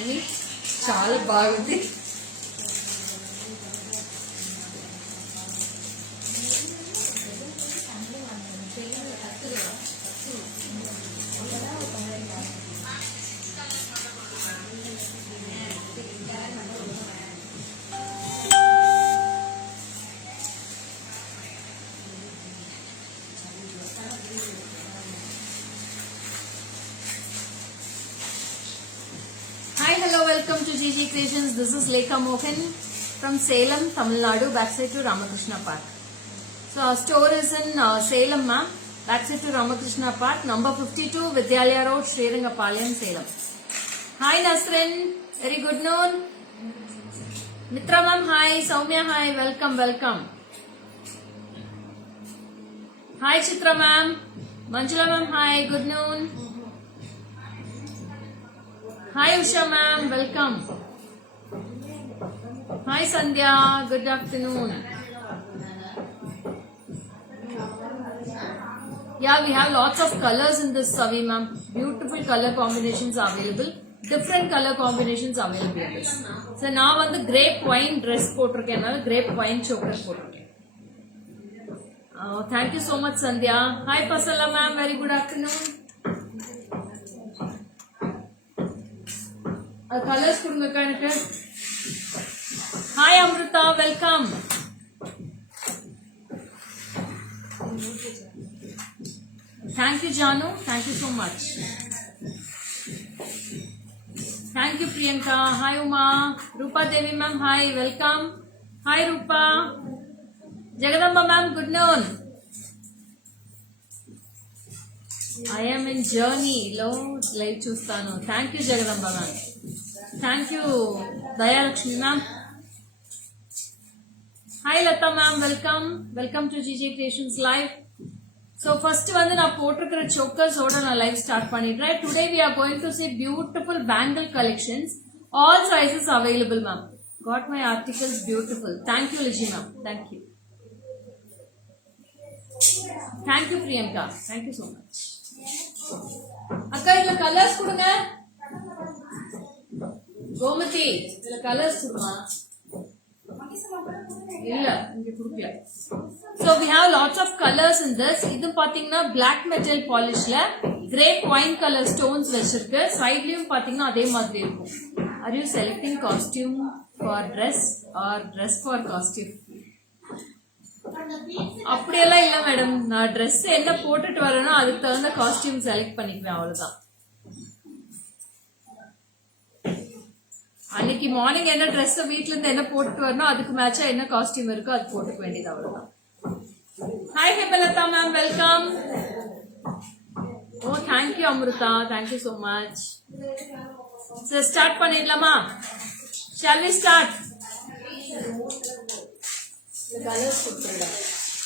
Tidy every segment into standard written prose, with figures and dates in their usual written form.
అని చాలా బాగుంది. Hi, hello, welcome to GG Creations. This is Lekha Mohan from Salem, Tamil Nadu, backside to Ramakrishna Park. So our store is in Salem, ma'am, backside to Ramakrishna Park, number 52, Vidyalaya Road, Srirangapalayam, Salem. Hi, Nasrin. Very good noon. Mitra ma'am, hi. Soumya, hi. Welcome, welcome. Hi, Chitra ma'am. Manjula ma'am, hi. Good noon. Hi Usha ma'am, welcome. Hi Sandhya, good afternoon. Yeah, we have lots of colors in this Savi ma'am. Beautiful color combinations are available. Different color combinations are available in this. So now on the grape wine dress potirukken, grape wine choker potirukken. Oh, thank you so much Sandhya. Hi Pasala ma'am, very good afternoon. Colors kudunga enakku. Hi Amrita, welcome. Thank you Janu, thank you so much. Thank you Priyanka. Hi Uma. Rupa Devi ma'am, hi, welcome. Hi Rupa. Jagadamba ma'am, good noon. I am in journey lo live chustanu. Thank you Jagadamba ma'am. Thank you Dayalakshmi ma'am. Hi Lata ma'am, welcome. Welcome to GG Creations Live. So first வந்து நான் போட்டிருக்கிற chokers ஓட நான் live start பண்ணிடுறேன். Today we are going to see beautiful bangle collections. All sizes available ma'am. Got my articles beautiful. Thank you Liji ma'am. Thank you. Thank you Priyanka. Thank you so much. அக்கா இதுல கலர்ஸ் கொடுங்க. கோமதி இதுல கலர்ஸ் கொடுமா. இல்ல இங்க கொடுக்கல. So we have lots of colors in this. இது பாத்தீங்கன்னா black metal polishல grape wine color stones வச்சிருக்கு. சைடுலயும் பாத்தீங்கன்னா அதே மாதிரி இருக்கும். Are you selecting costume for dress or dress for costume? அப்படியெல்லாம் இல்ல மேடம், நான் ட்ரெஸ் என்ன போட்டுட்டு வரேனோ அதுக்கு தகுந்த காஸ்டியூம் செலக்ட் பண்ணிக்குவேன், அவ்வளவுதான். அன்னைக்கு மார்னிங் என்ன ட்ரெஸ் வீட்ல இருந்து என்ன போட்டுட்டு வரணும் அதுக்கு மேட்சா என்ன காஸ்டியூம் இருக்கோ அது போட்டுக்க வேண்டியது, அவ்வளவுதான். Hi Hemalatha ma'am, welcome. Oh thank you Amrita, thank you so much. சரி ஸ்டார்ட் பண்ணிடலாமா? Shall we start? கலர்ஸ் கொடுத்துருக்கேன்.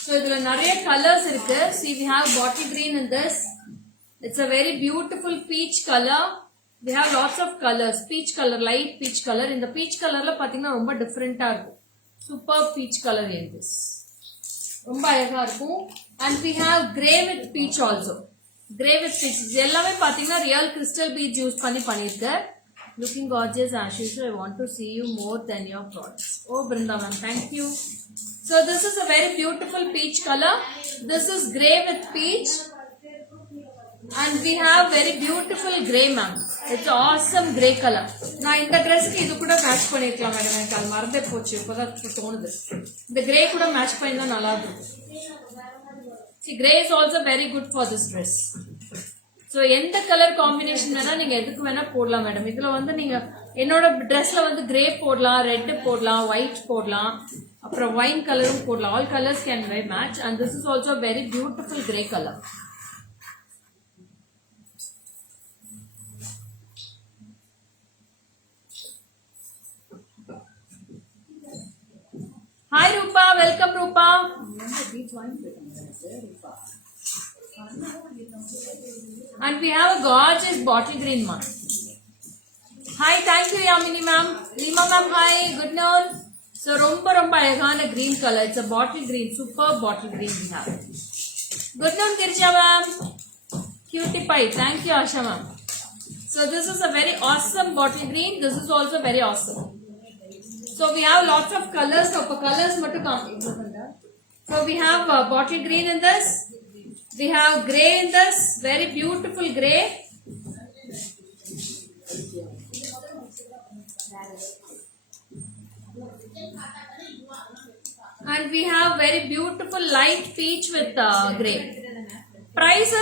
ஸோ இதுல நிறைய கலர்ஸ் இருக்கு. See we have bottle green in this. It's a very beautiful peach color. We have lots of colors. Peach color, light peach color. இந்த peach colorல பாத்தீங்கன்னா ரொம்ப டிஃபரெண்டா இருக்கும். Super peach color in this. ரொம்ப அழகா இருக்கும். And we have grey with peach also. Grey with peach. இது எல்லாமே பாத்தீங்கன்னா ரியல் crystal beads யூஸ் பண்ணி பண்ணிருக்கேன். Looking gorgeous as usual. I want to see you more than your products. Oh Brinda ma'am, thank you. So this is a very beautiful peach color. This is grey with peach. And we have very beautiful grey ma'am. It's awesome grey color. நான் இந்த ட்ரெஸ்க்கு இது கூட மேட்ச் பண்ணிருக்கலாம் மேடம், எனக்கு அது மறந்தே போச்சு, இப்பதான் தோணுது. இந்த கிரே கூட மேட்ச் பண்ணிதான் நல்லா இருக்கும். See grey is also very good for this dress. So எந்த கலர் காம்பினேஷன் வேணா நீங்க எதுக்கு வேணா போடலாம் மேடம். இதுல வந்து நீங்க என்னோட ட்ரெஸ்ல வந்து கிரே போடலாம், ரெட் போடலாம், ஒயிட் போடலாம், அப்புறம் வைன் கலரும் போடலாம். All colours can buy match. And this is also very beautiful grey colour. Hi Rupa, welcome Rupa. And we have a gorgeous bottle green ma'am. Hi, thank you Yamini ma'am. Lima ma'am, hi, good noon. So romba அழகான green color. It's a bottle green, super bottle green we have. Good noon Kirja ma'am. Cutie pie, thank you Asha ma'am. So this is a very awesome bottle green. This is also very awesome. So we have lots of colors. So colors mattu So we have bottle green in this. We have grey in this. Very beautiful grey. And we have very beautiful light peach with grey. Price.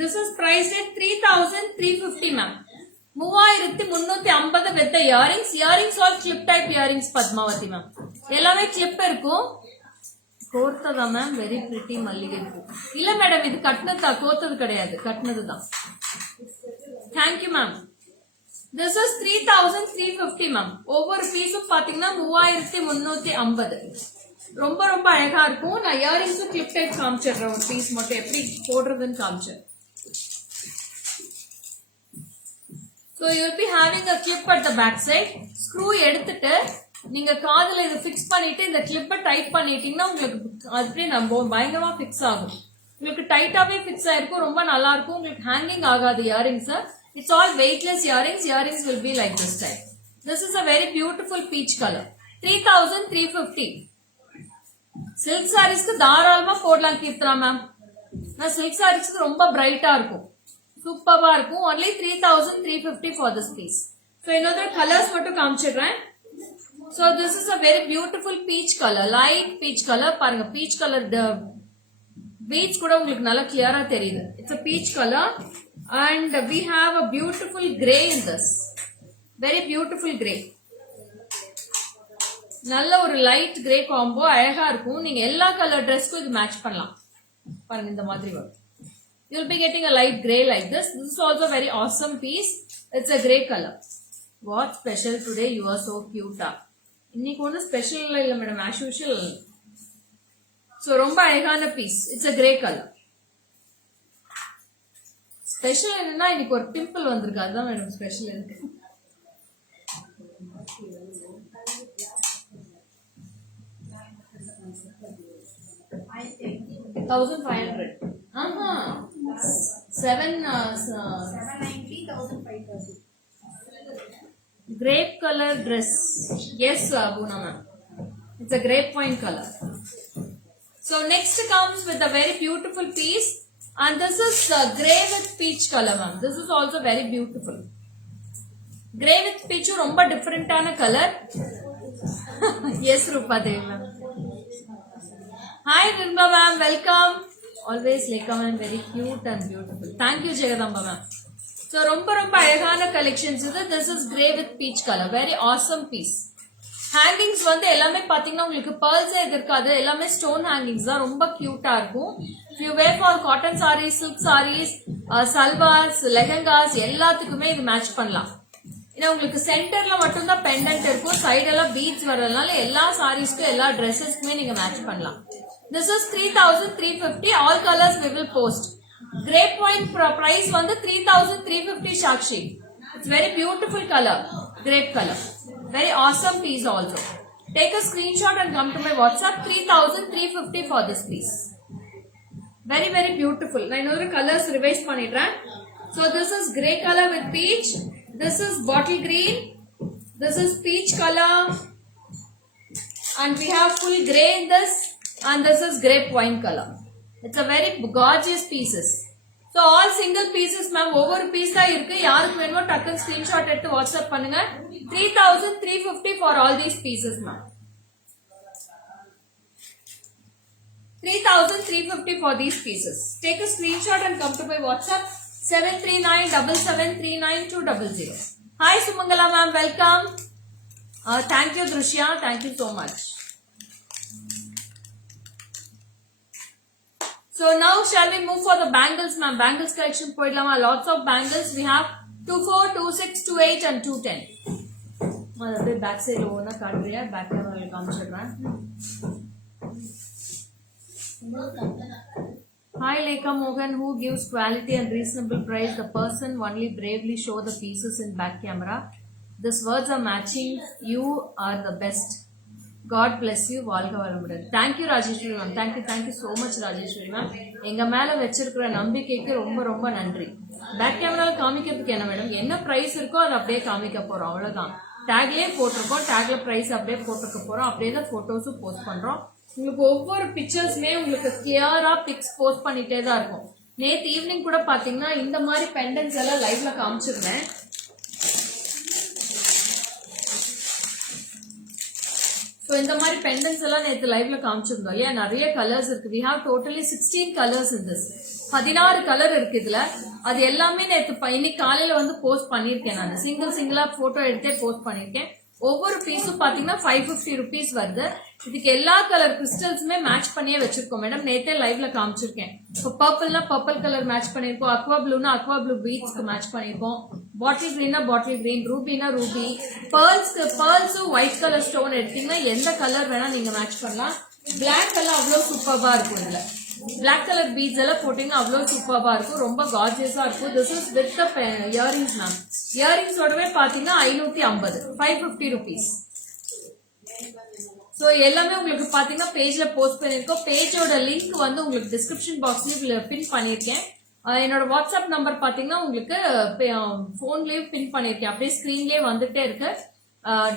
This is priced at 3,350 ma'am. 3,350 with the earrings. Earrings all clip type earrings Padmavati ma'am. Ellame clip irkum. Korthada ma'am very pretty mallige poo. Illa madam idu katnadha korthadu kedaiyadu. Katnadhu dhaan. Thank you ma'am. This is 3,350 ma'am. ஒவ்வொரு பீஸும் பாத்தீங்கன்னா 3,350. ரொம்ப ரொம்ப அழகா இருக்கும். நான் இயரிங்ஸும் clip type காமிச்சிடுறேன். ஒரு பீஸ் மட்டும் எப்படி போடுறதுன்னு காமிச்சேன். So you will be having a clip at the back side. Screw எடுத்துட்டு நீங்க காதுல இதை ஃபிக்ஸ் பண்ணிட்டு இந்த கிளிப்பை டைட் பண்ணிட்டீங்கன்னா உங்களுக்கு அப்படியே நம்ம பயங்கரமா ஃபிக்ஸ் ஆகும். உங்களுக்கு டைட்டாவே ஃபிக்ஸ் ஆயிருக்கும். ரொம்ப நல்லா இருக்கும். உங்களுக்கு ஹேங்கிங் ஆகாது earrings. It's all weightless earrings. Earrings will be like this type. This is a very beautiful peach color. 3,350. Silk sarees ku தாராளமா போடலாம் கீர்த்தனா மேம். நான் silk sarees க்கு ரொம்ப பிரைட்டா இருக்கும். சூப்பரா இருக்கும். Only 3,350 for this piece. So another colors மட்டும் காமிச்சிடுறேன். So this is a very beautiful peach color. Light peach color. பாருங்க peach color beads கூட உங்களுக்கு நல்லா கிளியரா தெரியுது. It's a peach color. And we have a beautiful grey in this. Very beautiful grey. நல்ல ஒரு லைட் கிரே காம்போ அழகா இருக்கும். நீங்க எல்லா கலர் ட்ரெஸ்க்கும் இது மேட்ச் பண்ணலாம். பாருங்க இந்த மாதிரி வரும். You will be getting a light grey like this. This is also very awesome piece. It's a grey color. What special today? You are so cute. இன்னைக்கு ஒன்றும் ஸ்பெஷல் இல்லை மேடம். as usual. So ரொம்ப அழகான piece. It's a grey color. Special என்னன்னா இன்னைக்கு ஒரு பிம்பிள் வந்திருக்கு. அதுதான் மேடம் ஸ்பெஷல் இருக்கு. $1,500. 790. 1,530. Grape color dress. Yes, Abuna ma'am. It's a grape point color. So next comes with a very beautiful piece, and this is grey with peach color ma'am. This is also very beautiful. Grey with peach romba different ana color. Yes, Rupa Devi ma'am. Hi Rimba ma'am, welcome. Always Lekha ma'am very cute and beautiful. Thank you Jagadamba ma'am. So romba romba அழகான collections இது. This is grey with peach color. Very awesome piece. Hangings வந்து எல்லாமே பாத்தீங்கன்னா உங்களுக்கு pearls இருக்காது. எல்லாமே stone hangings தான். ரொம்ப கியூட்டா இருக்கும். If you wear for cotton sarees, silk sarees, salwars, lehengas எல்லாத்துக்குமே இது மேட்ச் பண்ணலாம். ஏன்னா உங்களுக்கு சென்டர்ல மட்டும் தான் பெண்டன்ட் இருக்கும். சைடு எல்லாம் பீட்ஸ் வரதுனால எல்லா சாரீஸ்க்கும் எல்லா ட்ரெஸ்ஸஸ்க்குமே நீங்க மேட்ச் பண்ணலாம். This is 3,350. All colors we will post. Grape point price வந்து 3,350 Shakshi. It's very beautiful color. Grape color. Very awesome piece also. Take a screenshot and come to my WhatsApp. 3,350 for this piece. Very very beautiful. நான் இன்னொரு colors revise பண்ணிடுறேன். So this is grey color with peach. This is bottle green. This is peach color. And we have full grey in this. And this is grape wine color. It's a very gorgeous pieces. So all single pieces ma'am. ஒவ்வொரு பீஸ் தான் இருக்கு. யாருக்கு வேணுமோ டக்குன்னு ஸ்கிரீன்ஷாட் எடுத்து வாட்ஸ்அப் பண்ணுங்க. 3,350 for all these pieces ma'am. 3,350 for these pieces. Take a screenshot and come to my WhatsApp. 73977399200. Hi Sumangala ma'am, welcome. Thank you Drushya, thank you so much. So now shall we move for the bangles ma'am? Bangles collection poidlama. Lots of bangles. We have 24, 26, 28 and 210. Madam back side ona kaadriya back camera la kaamichidren. Hi Lekha Mohan, who gives quality and reasonable price? The person only bravely show the pieces in back camera. These words are matching. You are the best. God bless you. வாழ்க வளமுடன். Thank you Rajeshwari ma'am. Thank you so much Rajeshwari ma'am. எங்க மேல வச்சிருக்கிற நம்பிக்கைக்கு ரொம்ப ரொம்ப நன்றி. பேக் கேமரால காமிக்கிறதுக்கு என்ன மேடம், என்ன பிரைஸ் இருக்கோ அதை அப்படியே காமிக்க போறோம், அவ்வளவுதான். டேக்லயே போட்டிருக்கோம், டேக்ல பிரைஸ் அப்படியே போட்டிருக்க போறோம், அப்படியே தான் போட்டோஸும் போஸ்ட் பண்றோம். உங்களுக்கு ஒவ்வொரு பிக்சர்ஸ்மே உங்களுக்கு கிளியரா பிக்ஸ் போஸ்ட் பண்ணிட்டே தான் இருக்கும். நேற்று ஈவினிங் கூட பாத்தீங்கன்னா இந்த மாதிரி பெண்டன்ஸ் எல்லாம் லைவ்ல காமிச்சிருந்தேன். ஸோ இந்த மாதிரி பெண்டன்ஸ் எல்லாம் நேற்று லைவ்ல காமிச்சிருந்தோம் இல்லையா. நிறைய கலர்ஸ் இருக்கு. We have totally 16 colours in this. 16 colour இருக்கு இதுல. அது எல்லாமே நேற்று இன்னைக்கு காலையில வந்து போஸ்ட் பண்ணிருக்கேன். நான் சிங்கிளா போட்டோ எடுத்தே போஸ்ட் பண்ணிருக்கேன். ஒவ்வொரு பீஸும் பாத்தீங்கன்னா 550 ருபீஸ் வருது. இதுக்கு எல்லா கலர் கிறிஸ்டல்ஸுமே மேட்ச் பண்ணியே வச்சிருக்கோம் மேடம். நேத்தே லைவ்ல காமிச்சிருக்கேன். இப்போ பர்பிள்னா பர்பிள் கலர் மேட்ச் பண்ணிருக்கோம், அக்வா ப்ளூனா அக்வா ப்ளூ பீட்ஸ்க்கு மேட்ச் பண்ணிருக்கோம், பாட்டில் கிரீனா பாட்டில் கிரீன், ரூபினா ரூபி, பேர்ல்ஸும் ஒயிட் கலர் ஸ்டோன் எடுத்தீங்கன்னா எந்த கலர் வேணா நீங்க மேட்ச் பண்ணலாம். பிளாக் எல்லாம் அவ்வளவு சூப்பர்பா இருக்கும். இதுல பிளாக் கலர் பீட்ஸ் எல்லாம் போட்டீங்கன்னா அவ்வளவு சூப்பர்பா இருக்கும், ரொம்ப கார்ஜியஸா இருக்கும். This is with earrings ma'am. இயரிங்ஸோடவே பாத்தீங்கன்னா 550, 550 ருபீஸ். ஸோ எல்லாமே உங்களுக்கு பாத்தீங்கன்னா பேஜ்ல போஸ்ட் பண்ணிருக்கோம். பேஜோட லிங்க் வந்து உங்களுக்கு டிஸ்கிரிப்ஷன் பாக்ஸ்லயும் பின் பண்ணிருக்கேன். என்னோட வாட்ஸ்அப் நம்பர் பாத்தீங்கன்னா உங்களுக்கு போன்லயும் பின் பண்ணிருக்கேன், அப்படியே ஸ்கிரீன்லயே வந்துட்டே இருக்கு.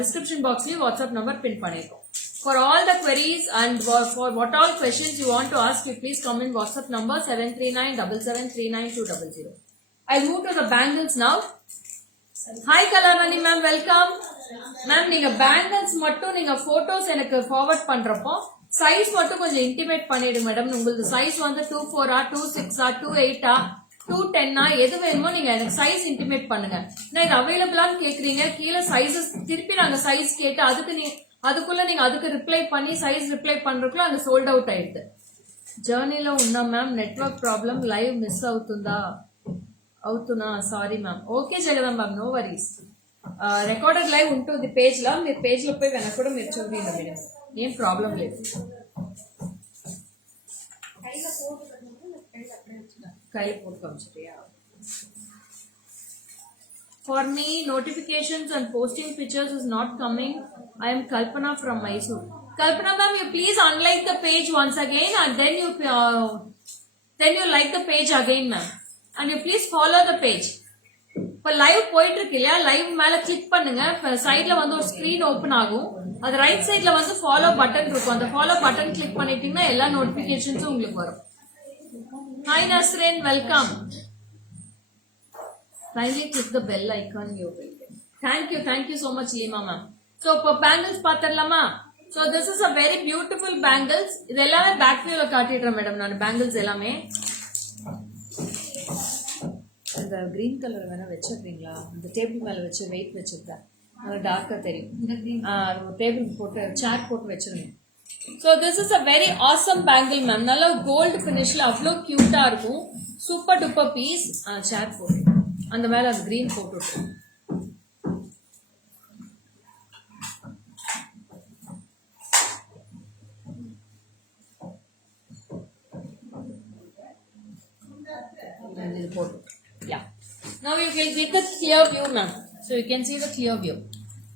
டிஸ்கிரிப்ஷன் பாக்ஸ்லயும் வாட்ஸ்அப் நம்பர் பின் பண்ணிருக்கோம். For all the queries and for what all questions you want to ask, you please comment WhatsApp number 7397739 I'll move to the bangles now. Hi Kalavani ma'am, welcome. Ma'am, நீங்க bangles மட்டும் நீங்க photos எனக்கு forward பண்றப்போ size மட்டும் கொஞ்சம் intimate பண்ணிடுங்க மேடம். உங்களுக்கு size வந்து 24 26 28 210 எது வேணுமோ நீங்க எனக்கு size intimate பண்ணுங்க. நான் இது அவைலபிளான்னு கேக்குறீங்க, கீழே sizes திருப்பி நாங்க size கேட்டு அதுக்குள்ள நீங்க அதுக்கு ரிப்ளை பண்ணி சைஸ் ரிப்ளை பண்றதுக்குள்ள அது சோல்ட் அவுட் ஆயிடுது. ஜர்னிలో ఉన్నా ma'am, network problem, live miss అవుతున్నా sorry ma'am. Okay Jagadam ma'am, no worries. Recorded live ఉంటుంది పేజ్ లో, మీరు పేజ్ లో పోయి వెనక కూడా మీరు చూడండి మేడం, ఏం ప్రాబ్లం లేదు. కైలో పోట్టుకోవచ్చు. For me, notifications and posting pictures is not coming. I am Kalpana from Mysore. Kalpana ma'am, you please unlike the page once again and then you like the page again ma'am. And you please follow the page. இப்போ லைவ் போயிட்டு இருக்கு இல்லையா, லைவ் மேல கிளிக் பண்ணுங்க. சைட்ல வந்து ஒரு screen open ஆகும். அது ரைட் சைட்ல வந்து ஃபாலோ பட்டன் இருக்கும். அந்த ஃபாலோ பட்டன் கிளிக் பண்ணிட்டீங்கன்னா எல்லா நோட்டிபிகேஷன்ஸும் உங்களுக்கு வரும். ஹாய் Nasreen, welcome. Kindly click the bell icon. Thank you so much Lima ma'am. So for bangles பாத்தறலாமா? So this is a very beautiful bangles. இது எல்லாமே பேக் வியூல காட்டிடுறேன் மேடம் நான். bangles எல்லாமே இந்த கிரீன் கலர் வேணா வெச்சிருக்கீங்களா? இந்த டேபிள் மேல வச்சு வெயிட் வச்சிருந்தா நல்லா டார்க்கா தெரியும். டேபிள் போட்டு சேர் போட்டு வச்சிருங்க. So this is a very awesome bangle ma'am. நல்ல கோல்ட் ஃபினிஷ்ல அவ்ளோ கியூட்டா இருக்கும். Super duper piece. சேர் போட்டு அந்த மேல அந்த கிரீன் போட்டு yeah. Now we will get a clear view ma'am, so you can see the clear view.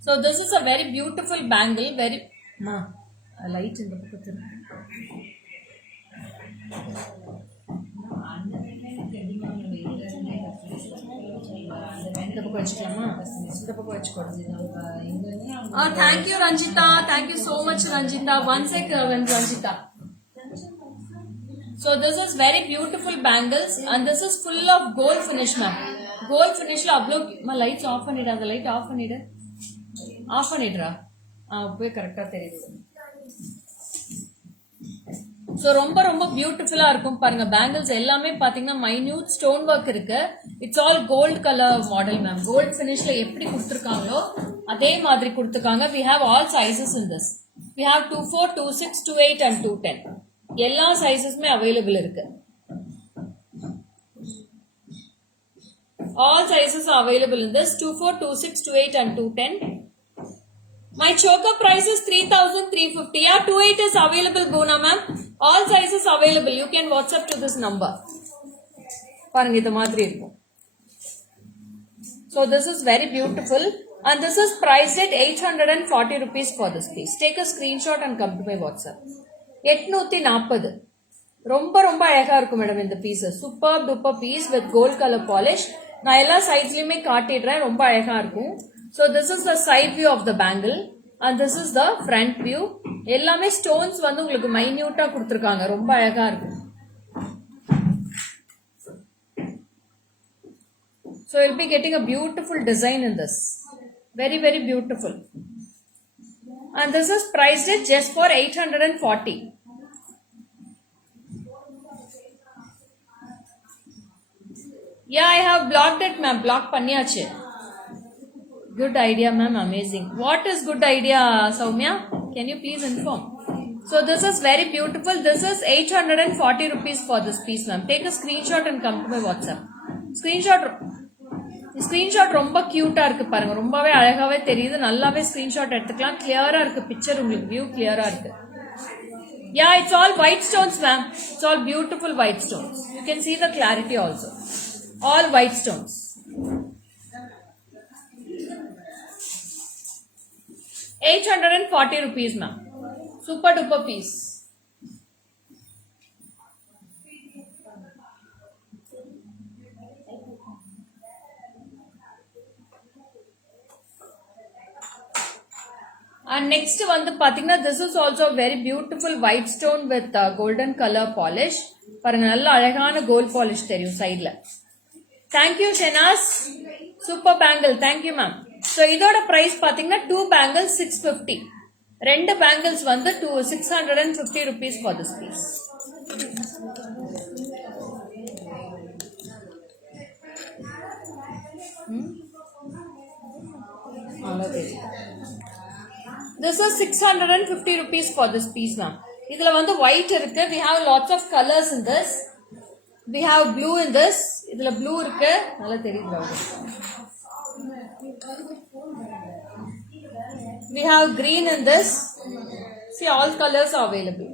So this is a very beautiful bangle, very light in the picture. Thank you Ranjita, thank you so much Ranjita. One second Ranjita. So this is very beautiful bangles and this is full of gold finish ma'am. Gold finish la avlo lights off pannida, the light off pannidra போய் கரெக்ட்டா தெரியுது. So ரொம்ப ரொம்ப பியூட்டிஃபுல்லா இருக்கும் பாருங்க. Bangles எல்லாமே பாத்தீங்கன்னா மைன்யூட் ஸ்டோன் ஒர்க் இருக்கு. It's all gold colour model ma'am. Gold ஃபினிஷ்ல எப்படி கொடுத்திருக்காங்களோ அதே மாதிரி கொடுத்திருக்காங்க. we have all sizes in this. we have 24, 26, 28 and 210. எல்லா சைஸஸ்மே அவைலபிள் இருக்கு. all sizes are available in this 24, 26, 28 and 210. My choker price is 3,350. Yeah, 28 is available, Gona ma'am. All sizes available. You can WhatsApp to this number. பாருங்க இது மாதிரி இருக்கும். So this is very beautiful. And this is priced at 840 rupees for this piece. Take a screenshot and come to my WhatsApp. 840. ரொம்ப ரொம்ப அழகா இருக்கும் madam இந்த piece. Super duper piece with gold colour polish. நான் எல்லா சைட்ஸ்லயுமே காட்டிடுறேன், ரொம்ப அழகா இருக்கும். So this is the side view of the bangle and this is the front view. எல்லாமே ஸ்டோன்ஸ் வந்து உங்களுக்கு மைன்யூட்டா கொடுத்திருக்காங்க, ரொம்ப அழகா இருக்கும். So you'll be getting a beautiful design in this. Very very beautiful. And this is priced at just for 840. Yeah, I have blocked it, ma'am. Block பண்ணியாச்சு. Good idea, ma'am. Amazing. What is good idea, Soumya? Can you please inform? So this is very beautiful. This is 840 rupees for this piece, ma'am. Take a screenshot and come to my WhatsApp. Screenshot ரொம்ப கியூட்டா இருக்கு பாருங்க, ரொம்பவே அழகாவே தெரியுது. நல்லாவே ஸ்கிரீன்ஷாட் எடுத்துக்கலாம். கிளியரா இருக்கு பிக்சர், உங்களுக்கு வியூ கிளியரா இருக்கு. Yeah, it's all white stones, ma'am. It's all beautiful white stones. You can see the clarity also. All white stones. ₹840, ma'am. Super duper piece. And next வந்து பாத்தீங்கன்னா this is also a very beautiful white stone with golden color polish. பாருங்க, நல்ல அழகான gold polish தெரியும் சைடுல. Thank you Shenas. Super bangle. Thank you ma'am. So இதோட price பாத்தீங்கன்னா 2 bangles 650. ரெண்டு bangles வந்து 650 rupees for this piece. This is 650 rupees for this piece, ma'am. இதுல வந்து white இருக்கு. We have lots of colors in this. We have blue in this. இதுல blue இருக்கு, நல்லா தெரியுது. We have green in this. See, all colors are available.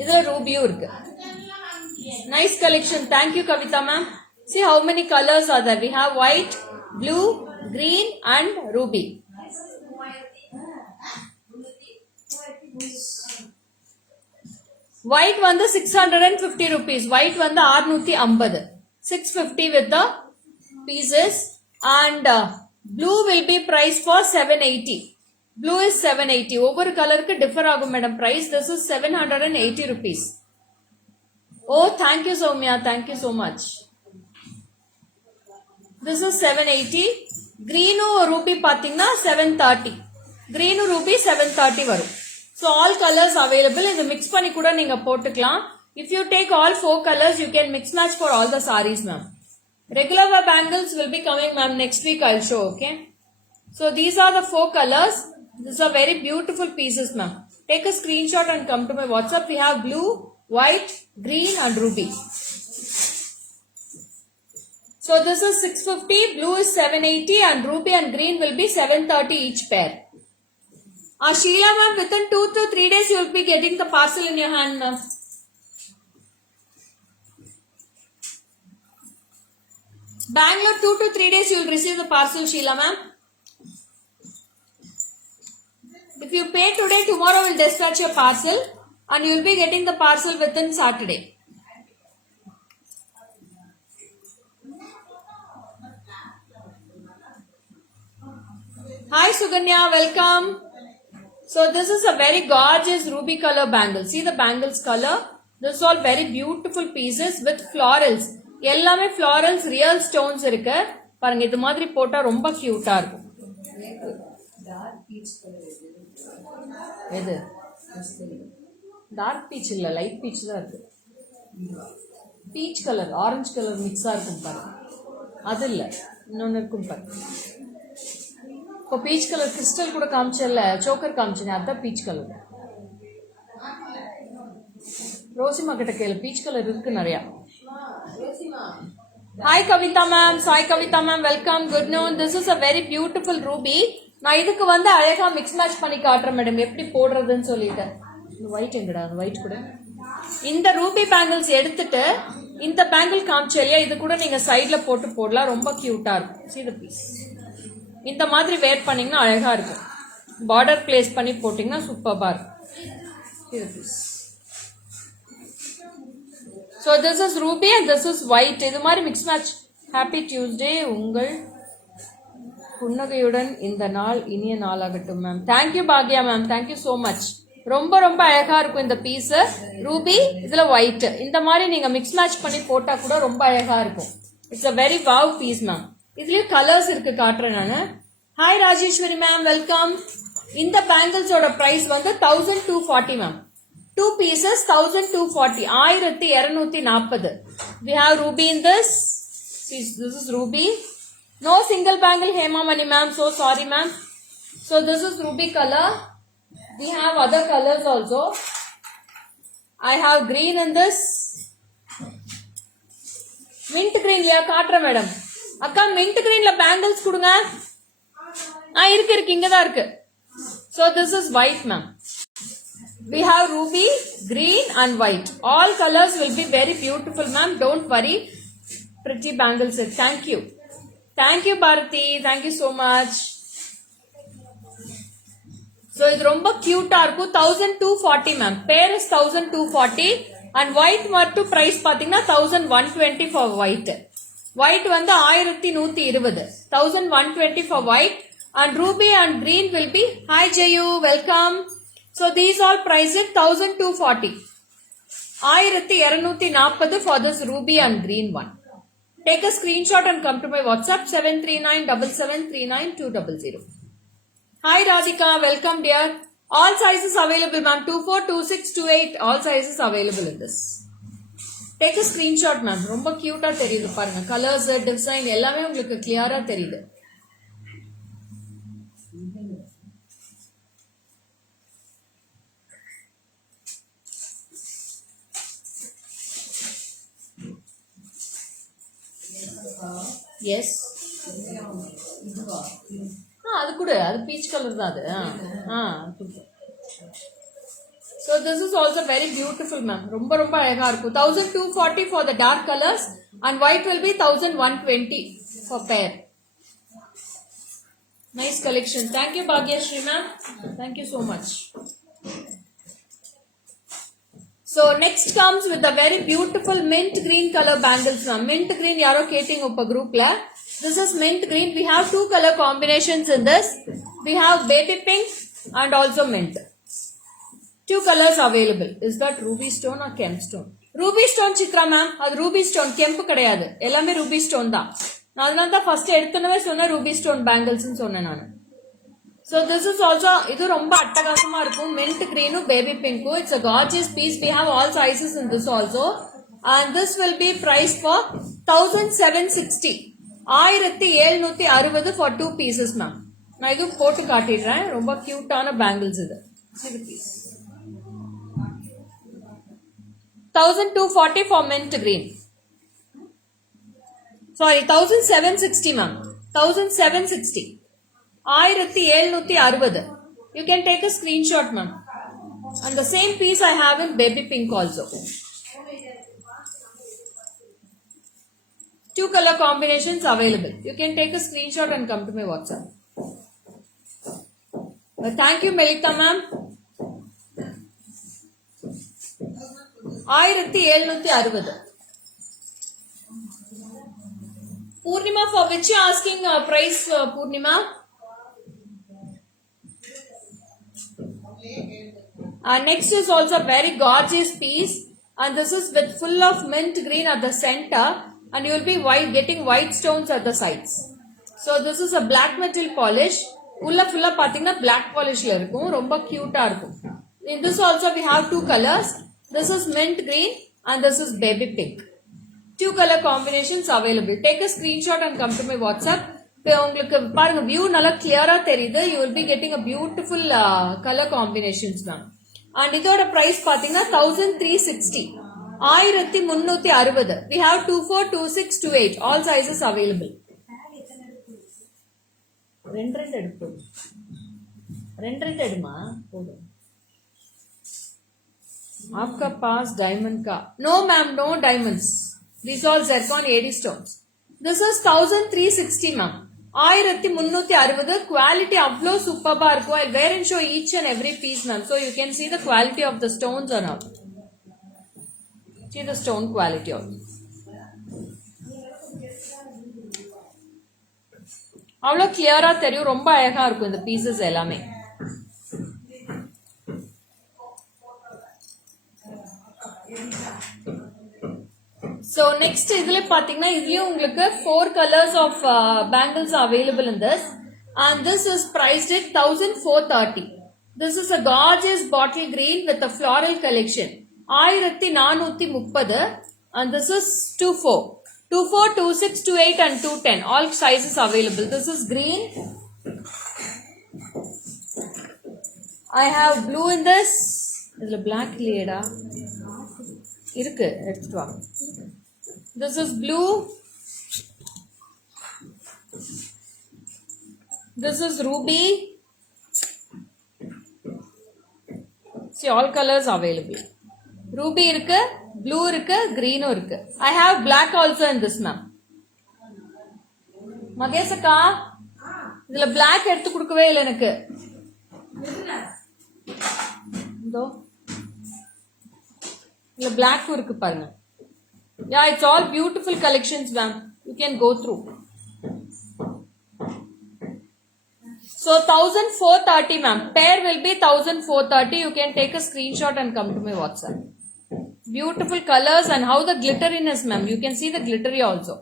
இதுல ruby இருக்கு. Nice collection. Thank you Kavita ma'am. See how many colors are there. We have white, blue, green and ruby. White வந்து 650 rupees. White வந்து 650. 650 with the pieces. And blue will be priced for 780. Blue is 780. ஒவ்வொரு கலருக்கு differ ஆகும் madam price. This is 780 rupees. Oh, thank you Soumya. Thank you so much. This is 780. Green ruby பாத்தீங்கன்னா 730. Green ruby 730 வரும். So all colors available. இதை mix பண்ணி கூட நீங்க போட்டுக்கலாம். If you take all 4 colors, you can mix match for all the sarees, ma'am. Regular wear bangles will be coming, ma'am. Next week I'll show, okay? So these are the 4 colors. These are very beautiful pieces, ma'am. Take a screenshot and come to my WhatsApp. We have blue, white, green and ruby. So this is 650, blue is 780 and ruby and green will be 730 each pair. Sheila ma'am, within 2 to 3 days you will be getting the parcel in your hand, ma'am. Bangalore, 2 to 3 days you will receive the parcel, Sheila ma'am. If you pay today, tomorrow we will dispatch your parcel and you will be getting the parcel within Saturday. Hi Suganya, welcome. So this is a very gorgeous ruby color bangle. See the bangles color. This is all very beautiful pieces with florals. எல்லாமே florals, real stones இருக்கு. பாருங்க, இது மாதிரி போட்டா ரொம்ப கியூட்டா இருக்கும். எது? டார்க் பீச் இல்ல, லைட் பீச் தான் இருக்கு. பீச் கலர், ஆரஞ்சு கலர் மிக்ஸா இருக்கும் பாருங்க. அது இல்ல, இன்னொன்னு இருக்கும் பாருங்க. இப்போ பீச் கலர் கிறிஸ்டல் கூட காமிச்சல, சோக்கர் காமிச்சேன், அதான் பீச் கலர். ரோசிமா கிட்ட கேளு, பீச் கலர் இருக்கு நிறையா. ஹாய் கவிதா மேம், Sai Kavitha ma'am, welcome, good noon. This is a very beautiful Ruby. நான் இதுக்கு வந்து அழகா மிக்ஸ் மேட்ச் பண்ணி காட்டுறேன் மேடம், எப்படி போடுறதுன்னு சொல்லிட்டேன். இந்த ஒயிட் எங்கடா, அந்த ஒயிட் கூட இந்த ரூபி பேங்கிள்ஸ் எடுத்துட்டு இந்த பேங்கிள் காமிச்சேன் இல்லையா, இது கூட நீங்க சைட்ல போட்டு போடலாம், ரொம்ப கியூட்டா இருக்கும். See the piece. இந்த மாதிரி வேர் பண்ணீங்கன்னா அழகா இருக்கும். பார்டர் பிளேஸ் பண்ணி போட்டீங்கன்னா சூப்பர்பா இருக்கும். So this is ruby and this is white. இது மாதிரி மிக்ஸ் மேட்ச். Happy Tuesday. உங்கள் புன்னகையுடன் இந்த நாள் இனிய நாளாகட்டும் மேம். தேங்க்யூ பாக்யா மேம், தேங்க்யூ சோ மச். ரொம்ப ரொம்ப அழகா இருக்கும் இந்த பீஸ். ரூபி இதுல ஒயிட், இந்த மாதிரி நீங்க மிக்ஸ் மேட்ச் பண்ணி போட்டா கூட ரொம்ப அழகா இருக்கும். It's a very wow piece ma'am. இதுலயும் கலர்ஸ் இருக்கு, காட்டுறேன் நானு. Hi Rajeshwari ma'am, welcome. இந்த பேங்கிள்ஸோட பிரைஸ் வந்து 1240 ma'am. 2 pieces 1240, 1240. We have ruby in this. This is ruby. No single bangle, Hema Mani ma'am. So sorry ma'am. So this is ruby color. We have other colors also. I have green in this. Mint green liya kaatra madam. Akka mint green la bangles kudunga. Irukku inga da irukku. So this is white ma'am. We have ruby, green and white. All colors will be very beautiful ma'am. Don't worry. Pretty bangles. Thank you. Thank you Bharati. Thank you so much. So இது ரொம்ப cute ஆ இருக்கும். 1240 ma'am. Pair is 1240 and white மட்டும் price பாத்தீங்கன்னா 1120 for white. White வந்து 1120. 1120 for white and ruby and green will be. Hi Jayu, welcome. So these all priced 1240. 1240 for this ruby and green one. Take a screenshot and come to my WhatsApp 7397739 Hi Radhika, welcome dear. All sizes available ma'am. 24, 26, 28. All sizes available in this. Take a screenshot ma'am. ரொம்ப cute-ஆ தெரியுது பாருங்க. Colors, design எல்லாமே உங்களுக்கு clear-ஆ தெரியுது. Yes. அது கூட அது பீச் கலர் தான் அது. So this is also very beautiful ma'am. ரொம்ப ரொம்ப அழகா இருக்கும். 1240 for the dark colors and white will be 1120 for pair. Nice collection. Thank you Bhagyashree ma'am. Thank you so much. So next comes with a very beautiful mint green color bangles ma'am. Mint green yaro keting uppa group la. This is mint green. We have 2 color combinations in this. We have baby pink and also mint. 2 colors available. Is that ruby stone or kemp stone? Ruby stone Chitra ma'am. Adu ruby stone, kemp கிடையாது. எல்லாமே ruby stone தான். நான் அதனால தான் ஃபர்ஸ்ட் எடுத்துனவே சொன்ன ruby stone bangles னு சொன்னேன் நான். So this is also, இது ரொம்ப அட்டகாசமா இருக்கும். Mint green, baby pink. It's a gorgeous piece. We have all sizes in this also. And this will be priced for 1760. 1760 for 2 pieces ma'am. நான் இது போட்டு காட்டிடுறேன். ரொம்ப கியூட்டான பேங்கிள்ஸ் இது. 1240 for mint green. Sorry, 1760 ma'am. 1760. 1760. You can take a screenshot ma'am. And the same piece I have in baby pink also. 2 color combinations available. You can take a screenshot and come to my WhatsApp. Thank you Melita ma'am. 1760. Purnima, for which you are asking price Purnima? Next is also a very gorgeous piece and this is with full of mint green at the center and you will be getting white stones at the sides. So this is a black metal polish. உள்ள ஃபுல்லா பாத்தீங்கன்னா black polishல இருக்கும். ரொம்ப கியூட்டா இருக்கும். In this also we have 2 colors. This is mint green and this is baby pink. 2 color combinations available. Take a screenshot and come to my WhatsApp. உங்களுக்கு பாருங்க view நல்லா clear-ஆ தெரியுது. You will be getting a beautiful color combinations ma'am. And இதோட price பாத்தீங்கன்னா 1360. 1360. We have 24, 26, 28. All sizes available. ரெண்டு எடுமா போதும். आपका पास diamond का? No ma'am, no diamonds. These all zircon AD stones. This is 1360 ma'am. 1360 quality avlo superba irukku. I'll wear and show each and every piece, ma'am, so you can see the quality of the stones or not. See the stone quality of it. அவ்வளோ கிளியரா தெரியும், ரொம்ப அழகா இருக்கும் இந்த பீசஸ் எல்லாமே. So next இதுல பாத்தீங்கன்னா இதுலயும் உங்களுக்கு 4 colors of bangles are available in this, and this is priced at 1430. This is a gorgeous bottle green with a floral collection. 1430, and this is 24, 26, 28 and 210. All sizes available. This is green. I have blue in this. இதுல black இல்லையேடா இருக்கு, எடுத்துட்டு வா. This is blue. This is ruby. See, all colors available. Ruby irukku, blue irukku, green irukku. I have black also in this, ma'am. Madhyasaka, idhula black eduthu kudukave illa enakku. Indho idhula black irukku parunga. Yeah, it's all beautiful collections, ma'am. You can go through. So 1430, ma'am. Pair will be 1430. You can take a screenshot and come to my WhatsApp. Beautiful colors and how the glitteriness, ma'am. You can see the glittery also.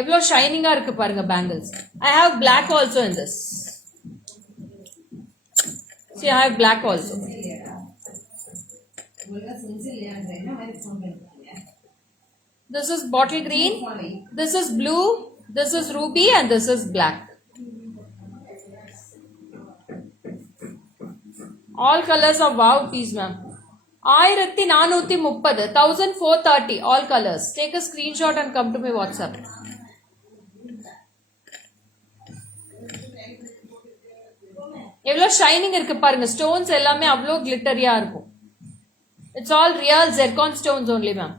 Evlo shining ah irukku parunga bangles. I have black also in this. See, I have black also. This is bottle green, this is blue, this is ruby and this is black. All colors are wow piece, ma'am. 1430, 1430, all colors. Take a screenshot and come to my WhatsApp. எவ்வளோ ஷைனிங் இருக்கு பாருங்க, ஸ்டோன்ஸ் எல்லாமே அவ்வளோ கிளிட்டரியா இருக்கும். It's all real zircon stones only, ma'am.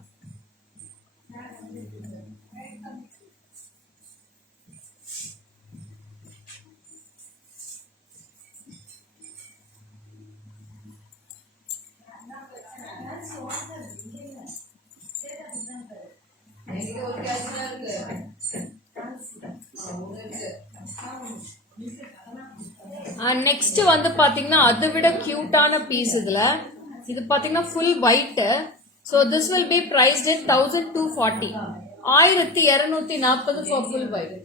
And next வந்து பாத்தீங்கன்னா அதை விட கியூட்டான பீஸ் இதுல. இது பாத்தீங்கன்னா full white. So this will be priced at 1240. 1240 for full white.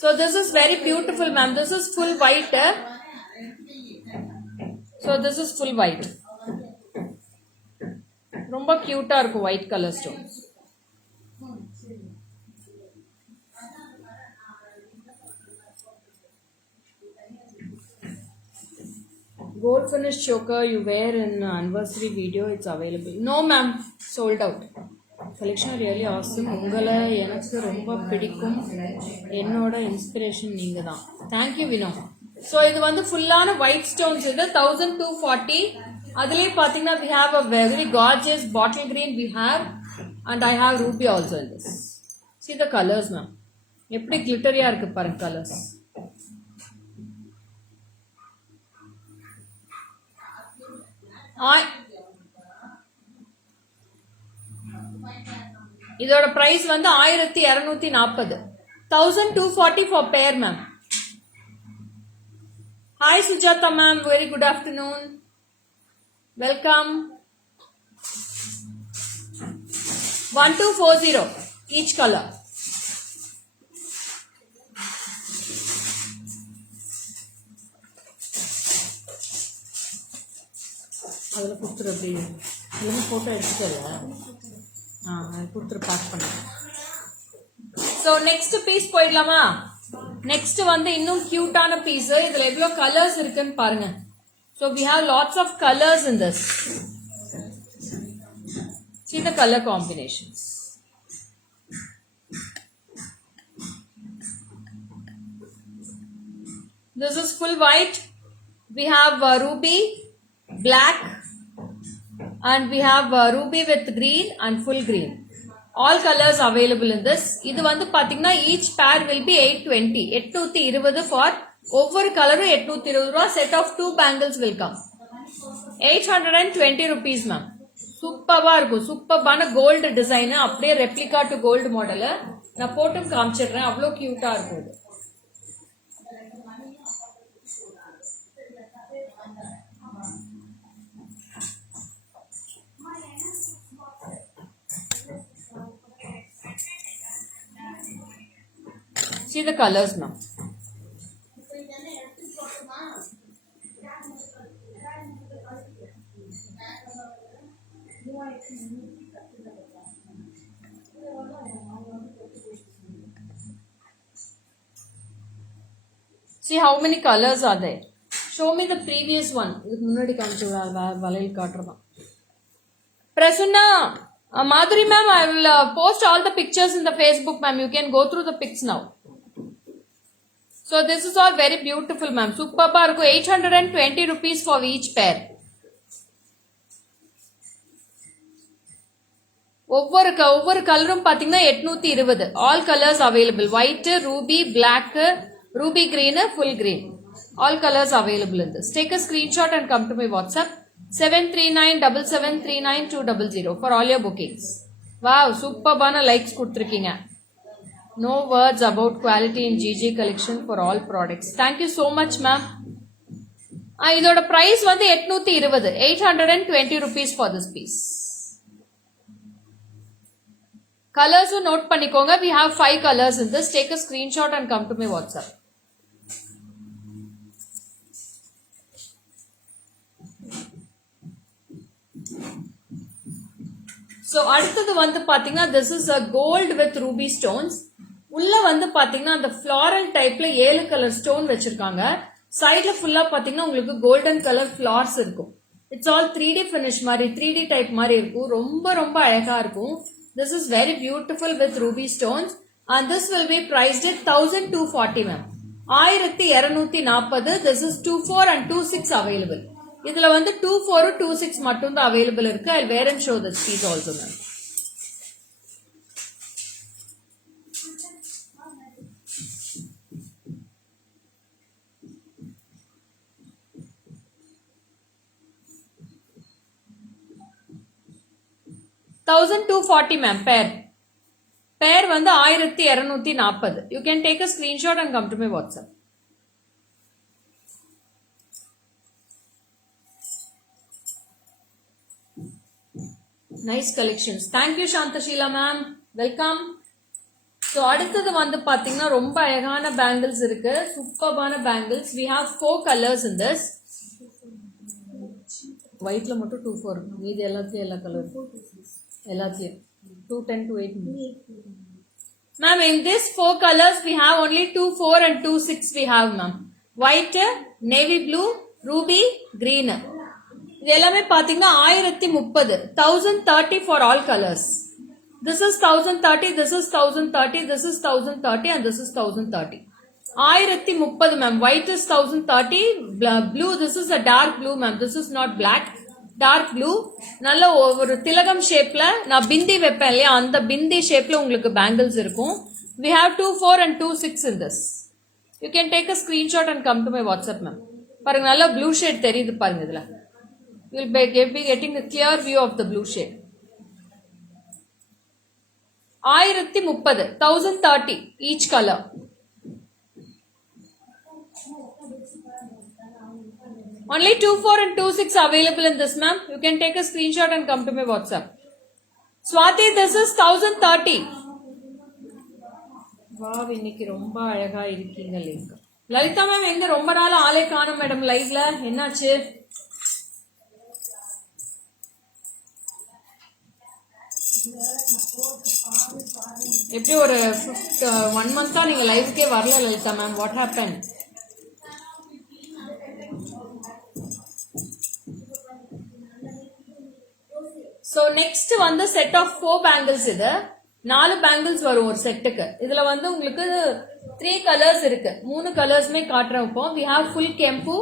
So this is very beautiful, ma'am. This is full white. So this is full white. ரொம்ப கியூட்டா இருக்கும் white color stones. Gold finish choker you wear in anniversary video, it's available. No ma'am, sold out. Collection really awesome. உங்களை எனக்கு ரொம்ப பிடிக்கும், என்னோட இன்ஸ்பிரேஷன் நீங்க தான். தேங்க்யூ வினோ. ஸோ இது வந்து ஃபுல்லான ஒயிட் ஸ்டோன்ஸ். இது 1240. அதுலேயே பார்த்தீங்கன்னா we have a very gorgeous bottle green we have, and I have ruby also in this. See the colors, ma'am. எப்படி கிளிட்டரியா இருக்கு பாருங்க கலர்ஸ். இதோட பிரைஸ் வந்து 1240. 1240 for pair, ma'am. Hi Sujata ma'am, very good afternoon. Welcome. 1240 each color. அதில் கொடுத்துரு, அப்படி எல்லாமே ஃபோட்டோ எடுத்துக்கல. கொடுத்துரு, பேக் பண்ண. ஸோ நெக்ஸ்ட் பீஸ் போயிடலாமா? நெக்ஸ்ட் வந்து இன்னும் கியூட்டான பீஸ். இதில் எவ்வளோ கலர்ஸ் இருக்குன்னு பாருங்க. So we have lots of colors in this. See the color combinations. This is full white. We have ruby, black, and we have ruby with green and full green. All colors available in this. இது வந்து பாத்தீங்கன்னா each pair will be 820. 820 for ஒவ்வொரு கலரும் 820 ரூபா. Set of 2 bangles will come. 820 rupees ma'am. சூப்பர்வா இருக்கும். சூப்பர்பான gold design, அப்படியே ரெப்ளிகா டு கோல்டு மாடல். நான் போட்டும் காமிச்சிடுறேன். அவ்வளோ கியூட்டா இருக்கும் இது. See the colors now. See how many colors are there. Show me the previous one. இதுக்கு முன்னாடி காமிச்சு வளையல் காட்டுறதான். Prasunna, Madhuri ma'am, I will post all the pictures in the Facebook ma'am. You can go through the pics now. So this is all very beautiful ma'am. Superba irukku. 820 rupees for each pair. ஒவ்வொரு கலரும் பாத்தீங்கன்னா 820. All colors available. White, ruby, black, ruby green, full green. All colors available in this. Take a screenshot and come to my WhatsApp. 7397739 for all your bookings. Wow, superbana likes kuduthirkeenga. No words about quality in GG collection for all products. Thank you so much ma'am. இதோட price வந்து 820. 820 rupees for this piece. Colors note பண்ணிக்கோங்க. We have 5 colors in this. Take a screenshot and come to my WhatsApp. So அடுத்தது வந்து பாத்தீங்கன்னா this is a gold with ruby stones. உள்ள வந்து பாத்தீங்கன்னா அந்த floral typeல 7 கலர் ஸ்டோன் வச்சிருக்காங்க. சைடுல ஃபுல்லா பாத்தீங்கன்னா உங்களுக்கு கோல்டன் கலர் flowers இருக்கும். It's all 3D finish மாதிரி 3D type மாதிரி இருக்கும். ரொம்ப ரொம்ப அழகா இருக்கும். This is very beautiful with ruby stones and this will be priced at 1240 ma'am. 1240. This is 24 and 26 available. இதுல வந்து 24 26 மட்டும் தான் available இருக்கு. I'll wear and show this piece also ma'am. $1240 ma'am pair வந்து 1240. You can take a screenshot and come to my WhatsApp. Nice collections. Thank you Shantashila ma'am. Welcome. So அடுத்தது வந்து பாத்தீங்கன்னா ரொம்ப அழகான bangles இருக்கு. சூப்பர்பான bangles. We have 4 colors in this. Whiteல மட்டும் 24. மீதி எல்லாத்துலயும் எல்லா கலர். எல்லாத்துலயும் 210 to 8. Ma'am, in this 4 colors we have only 24 and 26 we have ma'am. White, navy blue, ruby, green. இது எல்லாமே பாத்தீங்கன்னா 1030. 1030 for all colors. This is 1030, this is 1030, this is 1030 and this is 1030. 1030 ma'am. White is 1030, blue, this is a dark blue ma'am. This is not black. Dark blue. நல்ல ஒரு திலகம் ஷேப்ல நான் பிந்தி வைப்பேன் இல்லையா, அந்த பிந்தி ஷேப்ல உங்களுக்கு பேங்கிள்ஸ் இருக்கும். We have 24 and 26 in this. You can take a screenshot and come to my WhatsApp ma'am. பாருங்க நல்ல ப்ளூ ஷேட் தெரியுது பாருங்க இதுல. You will be getting a clear view of the blue shade. 1030. 1030 each color. Only 24 and 26 available in this ma'am. You can take a screenshot and come to my WhatsApp. Swati, this is 1030. Wow, இன்னைக்கு ரொம்ப அழகா இருக்கீங்க லிங்க். லலிதா மேம் எங்க ரொம்ப நாள் ஆளே காணோம் மேடம் லைவ்ல, என்னாச்சு? எப்படி ஒரு 1 month நீங்க லைவுக்கே வரல Lalitha ma'am, what happen? So next வந்து set of 4 bangles. இது 4 bangles வரும் ஒரு செட்டுக்கு. இதுல வந்து உங்களுக்கு 3 colors இருக்கு. 3 கலர்ஸ்மே காட்டுறேன் இப்போ. We have full kempu,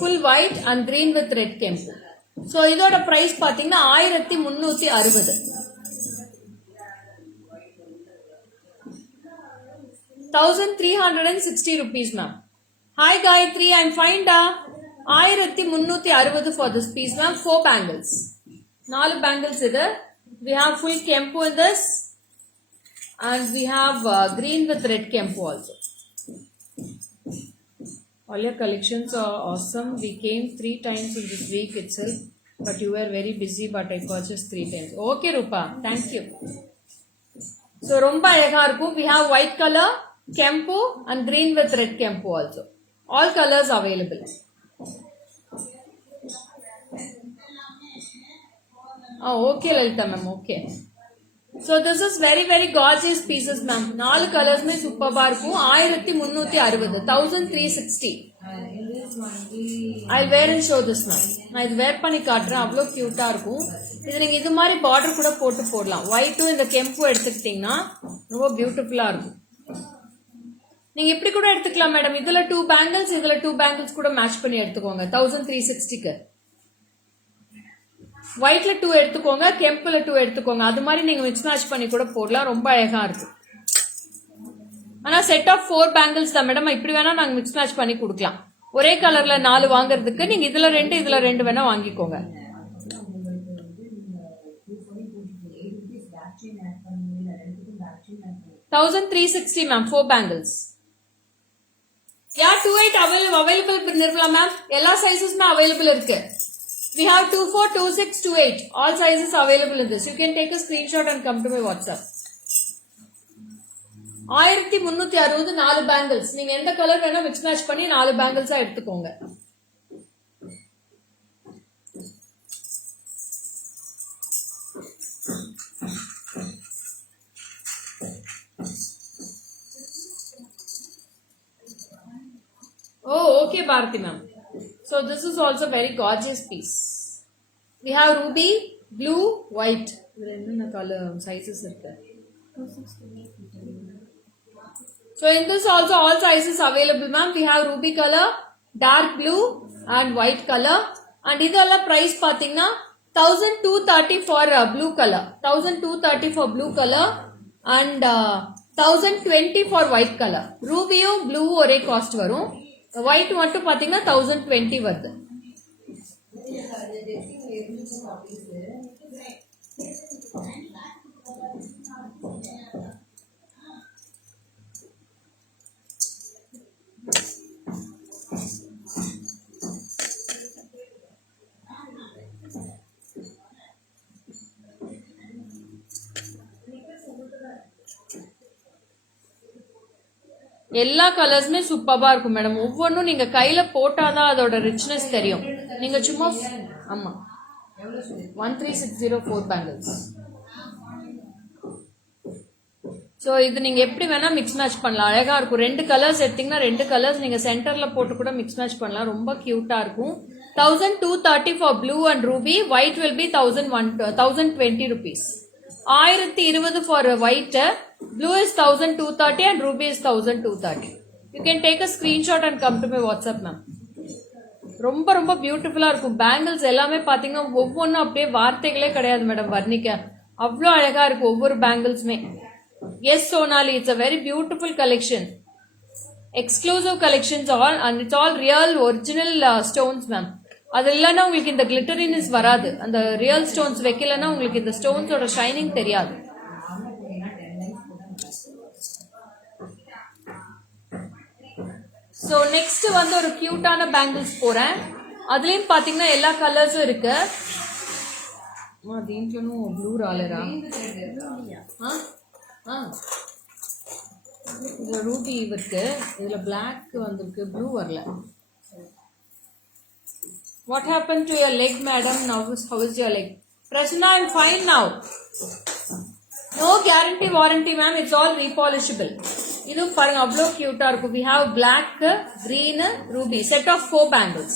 full white and green with red kempu. So இதோட price பாத்தீங்கன்னா 1360. 1360 rupees ma'am. Hi Gayatri, I'm fine da. 1360 for this piece ma'am. 4 bangles. 4 bangles இது. We have full kempu in this. And we have green with red kempu also. All your collections are awesome. We came 3 times in this week itself. But you were very busy, but I purchased 3 times. Okay Rupa, thank you. So romba alega irukum. We have white color, kempu and green with red kempu also. All colors available. Oh, okay Lalita ma'am, okay. So this is very gorgeous pieces ma'am. 4 colors mein superb irukum. 1360. 1360. I'll wear and show this ma'am. நான் இது wear பண்ணி காட்டுறேன். அவ்வளோ கியூட்டா இருக்கும். இது நீங்க இது மாதிரி பார்டர் கூட போட்டு போடலாம். ஒயிட்டும் இந்த கெம்பு எடுத்துக்கிட்டீங்கன்னா ரொம்ப பியூட்டிஃபுல்லா இருக்கும். நீங்க இப்படி கூட எடுத்துக்கலாம் மேடம். இதுல 2 பேங்கிள்ஸ், இதுல 2 பேங்கிள்ஸ் கூட மேட்ச் பண்ணி எடுத்துக்கோங்க. 1360க்கு ஒயிட்ல 2 எடுத்துக்கோங்க, கெம்புல 2 எடுத்துக்கோங்க. அது மாதிரி நீங்க மிக்ஸ் மேட்ச் பண்ணி கூட போடலாம். ரொம்ப அழகா இருக்கும். ஆனா செட் ஆஃப் 4 பேங்கிள்ஸ் தான் மேடம். இப்படி வேணா நாங்க மிக்ஸ் மேட்ச் பண்ணி கொடுக்கலாம். ஒரே கலர்ல 4 வாங்குறதுக்கு நீங்க இதுல 2 இதுல 2 வேணா வாங்கிக்கோங்க. 1360 ma'am, 4 bangles. Yeah, 28 available Nirmala ma'am. எல்லா சைஸஸ்மே available இருக்கு. We have 24, 26, 28. All sizes available in this. You can take a screenshot and come to my WhatsApp. 1360 4 பேங்கிள்ஸ். நீங்க எந்த கலர் வேணா மிக்ஸ் மேட்ச் பண்ணி 4 பேங்கிள்ஸா எடுத்துக்கோங்க. Oh, okay Bharati ma'am. So this is also very gorgeous piece. We have ruby, blue, white. இதுல என்னென்ன colour sizes இருக்கு? So in this also all sizes available ma'am. We have ruby color, dark blue and white color. And இதெல்லாம் price பாத்தீங்கன்னா 1230 for blue color. 1230 for blue color and 1020 for white color. Rubyயும் blue ஒரே cost வரும். White மட்டும் பாத்தீங்கன்னா 1020 வருது. எல்லா கலர்ஸ்மே சூப்பர்பா இருக்கும் மேடம். ஒவ்வொன்றும் நீங்க கையில போட்டாதான் அதோட ரிச்னஸ் தெரியும். நீங்க சும்மா ஆமா 13604 பேங்கிள்ஸ். ஸோ இது நீங்க எப்படி வேணா மிக்ஸ் மேட்ச் பண்ணலாம். அழகா இருக்கும். 2 கலர்ஸ் எடுத்தீங்கன்னா 2 கலர்ஸ் நீங்க சென்டர்ல போட்டு கூட மிக்ஸ் மேட்ச் பண்ணலாம். ரொம்ப கியூட்டா இருக்கும். 1230 for blue and ruby. White will be 1020 rupees. 1020 for white. Blue is 1230 and ruby is 1230. You can take a screenshot and come to my WhatsApp ma'am. ரொம்ப பியூட்டிஃபுல்லா இருக்கும். பேங்கிள்ஸ் எல்லாமே பாத்தீங்கன்னா ஒவ்வொன்றும் அப்படியே வார்த்தைகளே கிடையாது மேடம் வர்ணிக்க. அவ்வளோ அழகா இருக்கும் ஒவ்வொரு பேங்கிள்ஸுமே. Yes Sonali, it's a very beautiful collection. Exclusive collections all and it's all real original stones ma'am. அது இல்லைன்னா உங்களுக்கு இந்த கிளிட்டரினஸ் வராது. அந்த ரியல் ஸ்டோன்ஸ் வைக்கலன்னா உங்களுக்கு இந்த ஸ்டோன்ஸோட ஷைனிங் தெரியாது. ஸோ நெக்ஸ்ட் வந்து ஒரு கியூட்டான பேங்கிள்ஸ் போறேன். அதுலயும் பாத்தீங்கன்னா எல்லா கலர்ஸும் இருக்கு. దీంట్లోనూ బ్లూ రాలేరా? இதுல ரூபி இருக்கு, இதுல பிளாக் வந்திருக்கு, ப்ளூ வரல. What happened to your leg, madam? Now how is your leg? Prasanna, I'm fine now. No guarantee warranty ma'am. It's all repolishable. இது பாருங்க அவ்வளோ கியூட்டா இருக்கும். We have black, green, ruby. Set of 4 bangles.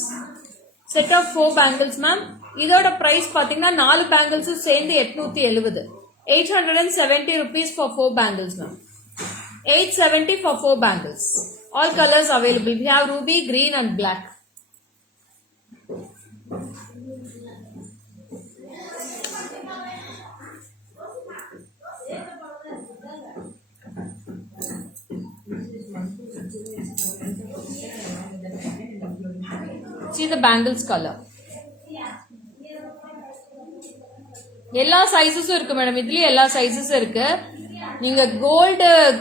Set of 4 bangles ma'am. இதோட price பாத்தீங்கன்னா 4 bangles சேர்ந்து 870. 870 rupees for 4 bangles ma'am. 870 for 4 bangles. All colors available. We have ruby, green and black. the bangles color. எல்லா சைஸஸும் இருக்கு மேடம். இதுலயே எல்லா சைஸஸும் இருக்கு. நீங்க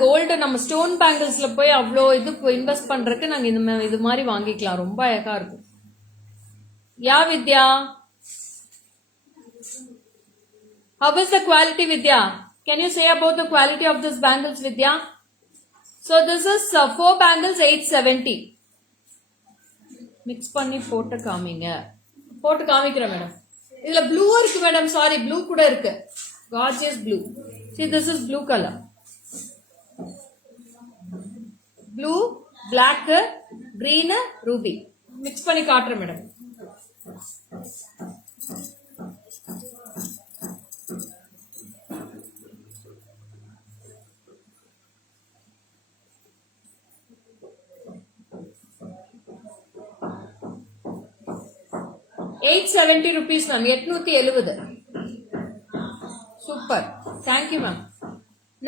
கோல்டு நம்ம ஸ்டோன் பேங்கிள்ஸ்ல போய் அவ்வளோ இது இன்வெஸ்ட் பண்றதுக்கு நாங்க இது மாதிரி வாங்கிக்கலாம். ரொம்ப அழகா இருக்கும். யா வித்யா, how is the quality, Vidya? Can you say about the quality of this bangles, Vidya? So this is 4 bangles 870. Mix பண்ணி போட்டு காமிக்கிறேன் மேடம். இதுல ப்ளூ இருக்கு மேடம். சாரி, ப்ளூ கூட இருக்கு. Gorgeous blue. See, this is blue color. Blue, black, green, ruby. Mix பண்ணி காட்டுறேன் மேடம். ₹870 மேம். 870. Super, thank you ma'am.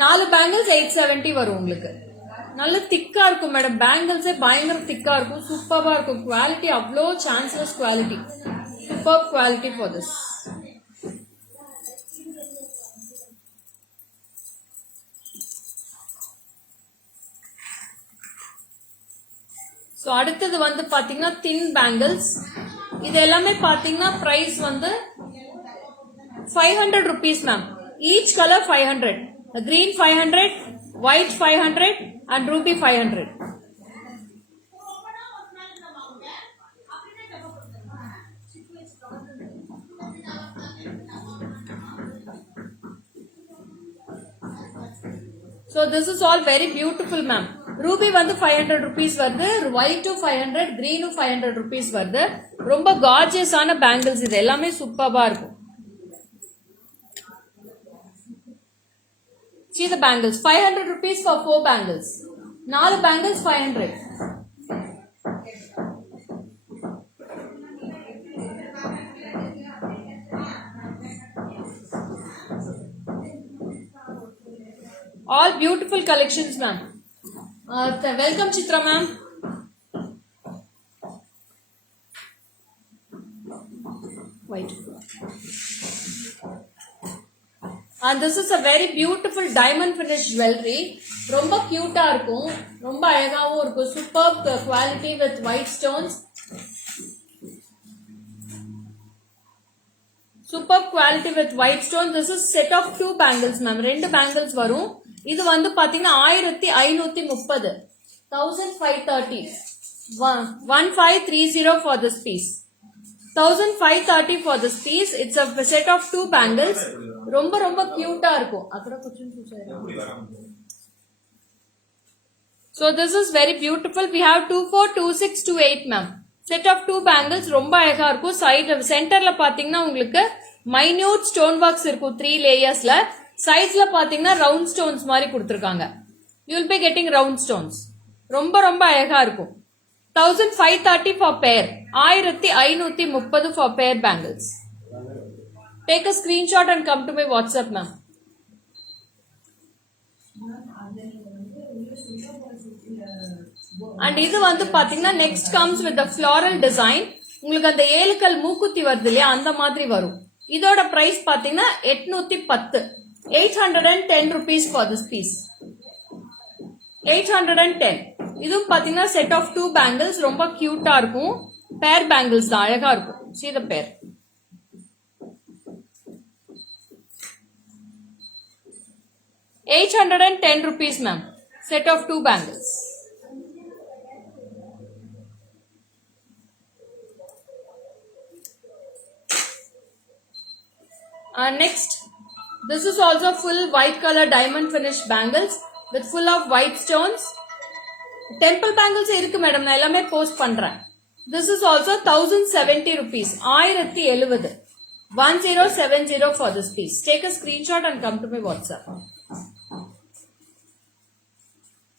4 பேங்கிள்ஸ் 870 வரும் உங்களுக்கு. நல்ல திக்கா இருக்கும் மேடம். பேங்கிள்ஸே பயங்கர திக்கா இருக்கும். சூப்பரா இருக்கும். குவாலிட்டி அவ்வளோ chanceless quality. Super quality for this. So அடுத்தது வந்து பாத்தீங்கன்னா தின் பேங்கிள்ஸ். இது எல்லாமே பாத்தீங்கன்னா பிரைஸ் வந்து ₹500 மேம். Each colour 500. Green 500, white 500 and ruby 500. So this is all very beautiful ma'am. Ruby வந்து ₹500 வருது. white 500, green 500 வருது. ரொம்ப gorgeous ஆன bangles. இது எல்லாமே சூப்பரா இருக்கும். See the bangles. ₹500 for 4 bangles. 4 bangles 500. All beautiful collections ma'am. Welcome Chitra ma'am. White. And this is a very beautiful diamond finish jewelry. ரொம்ப கியூட்டா இருக்கும். ரொம்ப அழகாவும் இருக்கும். Superb quality with white stones. Superb quality with white stones. This is set of 2 bangles ma'am. 2 bangles வரும். இது வந்து பாத்தீங்கன்னா 1530. 1530. 1530 for this piece. 1530 for this piece. It's a set of 2 bangles. ரொம்ப ரொம்ப கியூட்டா இருக்கும். So this is very beautiful. We have 24, 26, 28 ma'am. Set of 2 bangles. ரொம்ப அழகா இருக்கும். சைடு சென்டர்ல பாத்தீங்கன்னா உங்களுக்கு மைன்யூட் ஸ்டோன் ஒர்க்ஸ் இருக்கும் 3 லேயர்ஸ்ல. சைட்ஸ்ல பாத்தீங்கன்னா ரவுண்ட் ஸ்டோன்ஸ் மாதிரி கொடுத்திருக்காங்க. You will be getting round stones. ரொம்ப ரொம்ப அழகா இருக்கும். 1530 for pair. 1530 for pair bangles. Take a screenshot and come to my WhatsApp ma'am. And இது வந்து பாத்தீங்கன்னா next comes with the floral design. உங்களுக்கு அந்த 7 கல் மூக்குத்தி வருது இல்லையா, அந்த மாதிரி வரும். இதோட பிரைஸ் பாத்தீங்கன்னா 810. ₹810 for this piece. 810. இதுவும் பாத்தீங்கன்னா set of 2 bangles. ரொம்ப கியூட்டா இருக்கும். pair bangles தான், அழகா இருக்கும். See the pair. ₹810 ma'am. Set of 2 bangles. Next, this is also full white color diamond finish bangles with full of white stones. Temple bangles irukku madam, na ellame post பண்றேன். This is also ₹1070. 1070. 1070 for this piece. Take a screenshot and come to my WhatsApp.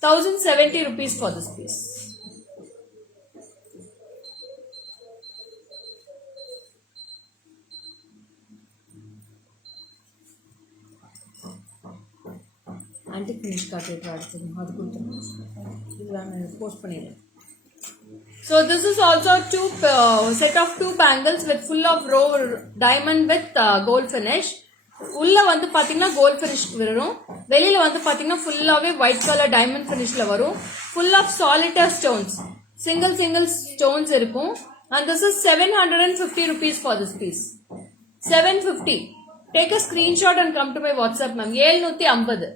₹1070 for this piece. Antique finish காட்டிட்டு அடுத்து அது கொடுத்துருங்க. இதுதான் நான் போஸ்ட் பண்ணிடுறேன். So this is also two set of two bangles with full of row diamond with gold finish. உள்ள வந்து பாத்தீங்கன்னா கோல்ட் ஃபினிஷ் வரும், வெளியில வந்து பாத்தீங்கன்னா ஃபுல்லாவே ஒயிட் கலர் டைமண்ட் ஃபினிஷ்ல வரும். Full of solitaire stones, single stones இருக்கும். And this is 750 rupees for this piece. 750. Take a screenshot and come to my WhatsApp, ma'am. 750.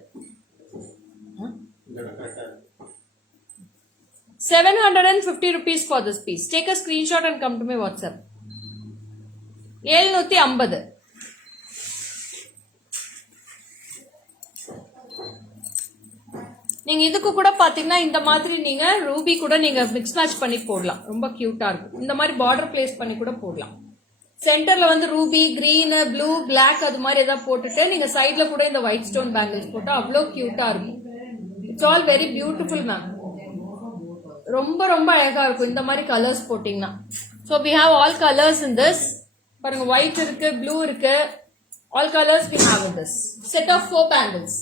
750 rupees for this piece. Take a screenshot and come to my WhatsApp. 750. நீங்க இதுக்கு கூட பாத்தீங்கன்னா இந்த மாதிரி நீங்க ரூபி கூட நீங்க மிக்ஸ் மேட்ச் பண்ணி போடலாம், ரொம்ப கியூட்டா இருக்கும். இந்த மாதிரி பார்டர் பிளேஸ் பண்ணி கூட போடலாம். சென்டர்ல வந்து ரூபி, கிரீன், ப்ளூ, பிளாக் அது மாதிரி ஏதாவது போட்டுட்டு நீங்க சைட்ல கூட இந்த ஒயிட் ஸ்டோன் பேங்கிள்ஸ் போட்டா அவ்வளவு கியூட்டா இருக்கும். It's all very beautiful ma'am. ரொம்ப ரொம்ப அழகா இருக்கும் இந்த மாதிரி கலர்ஸ் போட்டீங்கன்னா. So we have all colours in this. பாருங்க, ஒயிட் இருக்கு, ப்ளூ இருக்கு, all colours we have in this set of 4 bangles.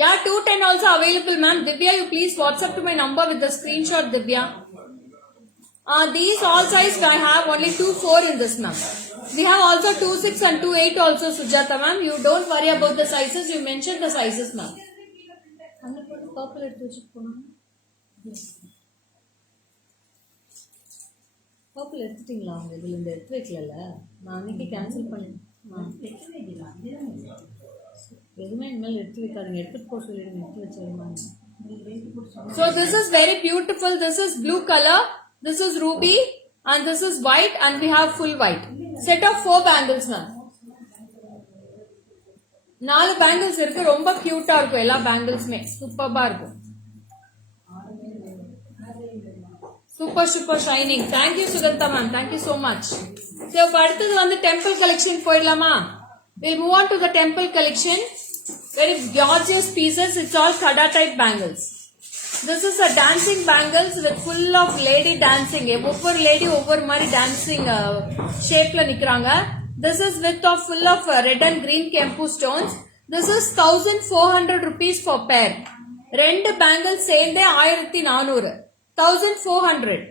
Yeah, 210 also available, ma'am. Divya, you please WhatsApp to my number with the screenshot, Divya. These all size I have only 2-4 in this, ma'am. We have also 2-6 and 2-8 also, Sujata, ma'am. You don't worry about the sizes. You mentioned the sizes, ma'am. Purple எடுத்துட்டீங்களா? அவங்க இதுல இருந்து எடுத்து வைக்கல, நான் அன்னைக்கு கேன்சல் பண்ணேன். எதுவுமே இனிமேல் எடுத்து வைக்காதீங்க, எடுத்துட்டு போக சொல்லிடுங்க, எடுத்து வச்சிருவாங்க. So this is very beautiful. This is blue color, this is ruby, and this is white, and we have full white. Set of 4 bangles, ma'am. 4 bangles இருக்கு, ரொம்ப கியூட்டா இருக்கும். எல்லா பேங்கிள்ஸ்மே சூப்பர்பா இருக்கும். Super shining. Thank you, Sugantha ma'am. Thank you so much. So அடுத்தது வந்து டெம்பிள் கலெக்ஷன் போயிடலாமா? We'll move on to the temple collection. Very gorgeous pieces. It's all kada type bangles. This is a dancing bangles with full of lady dancing. ஒவ்வொரு lady ஒவ்வொரு மாதிரி dancing shapeல நிக்கறாங்க. This is with of full of red and green kempu stones. This is 1400 rupees for pair. ரெண்டு bangles சேர்ந்தே 1400. 1400.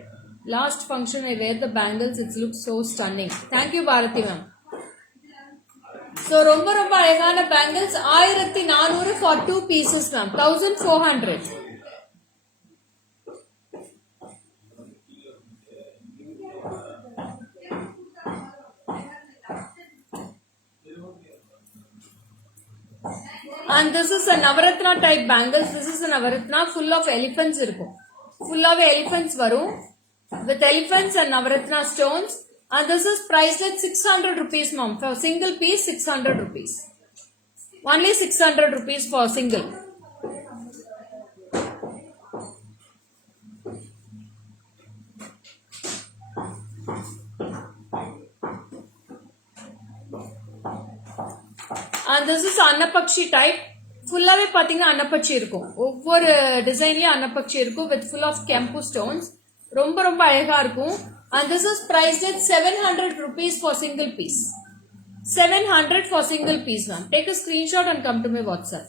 Last function I wear the bangles. It looks so stunning. Thank you, Bharati ma'am. So ரொம்ப ரொம்ப அழகான பேங்கிள்ஸ் 1400 for 2 pieces, ma'am. 1400. And this is a Navaratna type bangles. This is a Navaratna full of elephants இருக்கும். Full of elephants வரும். With elephants and Navaratna stones. And this is priced at 600 rupees, ma'am. For single piece, 600 rupees. Only 600 rupees for single. And this is Annapakshi type. ஃபுல்லாவே பாத்தீங்கன்னா அன்னப்பச்சி இருக்கும். ஒவ்வொரு டிசைன்லயும் அன்னப்பச்சி இருக்கும் with full of kempu stones. ரொம்ப ரொம்ப அழகா இருக்கும். And this is priced at 700 rupees for single piece. 700 for single piece, ma'am. Take a screenshot and come to my WhatsApp.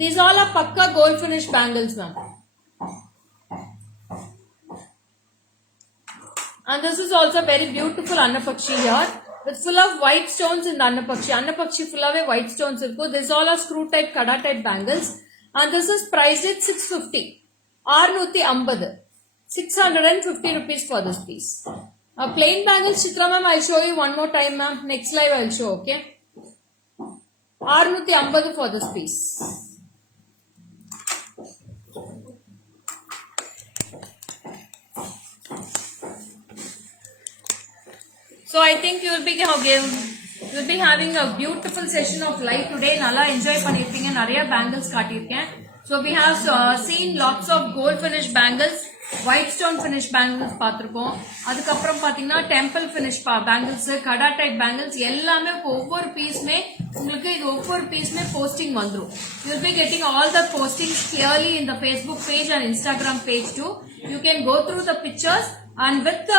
These all are pakka gold finish bangles, ma'am. And this is also very beautiful Annapakshi here. With full of white stones in the Annapakshi. Annapakshi full of white stones. These all are screw type, kada type bangles. And this is priced at 650. 650. 650 rupees for this piece. Plain bangles, Chitra ma'am, I'll show you one more time, ma'am. Next live I'll show, okay? 650 for this piece. So I think you'll be having a beautiful session of live today. Nalla enjoy பண்ணிருப்பீங்க. நிறைய bangles காட்டியிருக்கேன். So we have seen lots of gold finish bangles. White stone finish bangles பார்த்திருக்கோம். அதுக்கப்புறம் பாத்தீங்கன்னா temple finish bangles, கடா type bangles எல்லாமே ஒவ்வொரு பீஸ்மே உங்களுக்கு இது ஒவ்வொரு பீஸ்மே போஸ்டிங் வந்துரும். You will be getting all the postings clearly in the Facebook page and Instagram page too. You can go through the pictures and with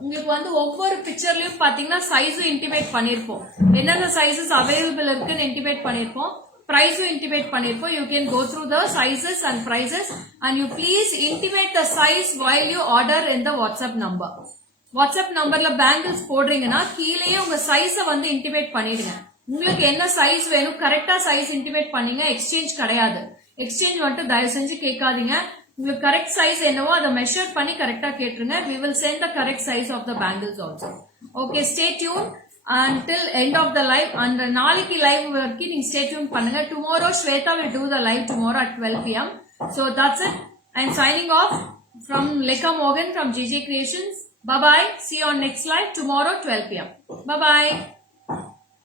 உங்களுக்கு வந்து ஒவ்வொரு பிக்சர்லயும் பாத்தீங்கன்னா சைஸும் இன்டிமேட் பண்ணிருப்போம், என்னென்ன சைசஸ் அவைலபிள் இருக்குன்னு இன்டிமேட் பண்ணிருப்போம், பிரைஸும் இன்டிமேட் பண்ணிருப்போம். You can go through the sizes and prices and you please intimate the size while you order in the WhatsApp number. WhatsApp நம்பர்ல பேங்கிள்ஸ் போடுறீங்கன்னா கீழேயே உங்க சைஸ வந்து இன்டிமேட் பண்ணிடுங்க. உங்களுக்கு என்ன சைஸ் வேணும் கரெக்டா சைஸ் இன்டிமேட் பண்ணீங்க. எக்ஸ்சேஞ்ச் கிடையாது. எக்ஸ்சேஞ்ச் வந்துட்டு தயவு செஞ்சு கேட்காதீங்க. உங்களுக்கு கரெக்ட் சைஸ் என்னவோ அதை மெஷர் பண்ணி கரெக்டா கேட்டுருங்க. we will send the correct size of the bangles also. Okay, stay tuned until end of the live. and நாளைக்கு live வரைக்கும் நீங்க stay tuned பண்ணுங்க. tomorrow Shweta will do the live tomorrow at 12 p.m. so that's it. I'm signing off from Lekha Morgan from GJ Creations. Bye bye. See you on next live tomorrow 12 p.m. Bye bye.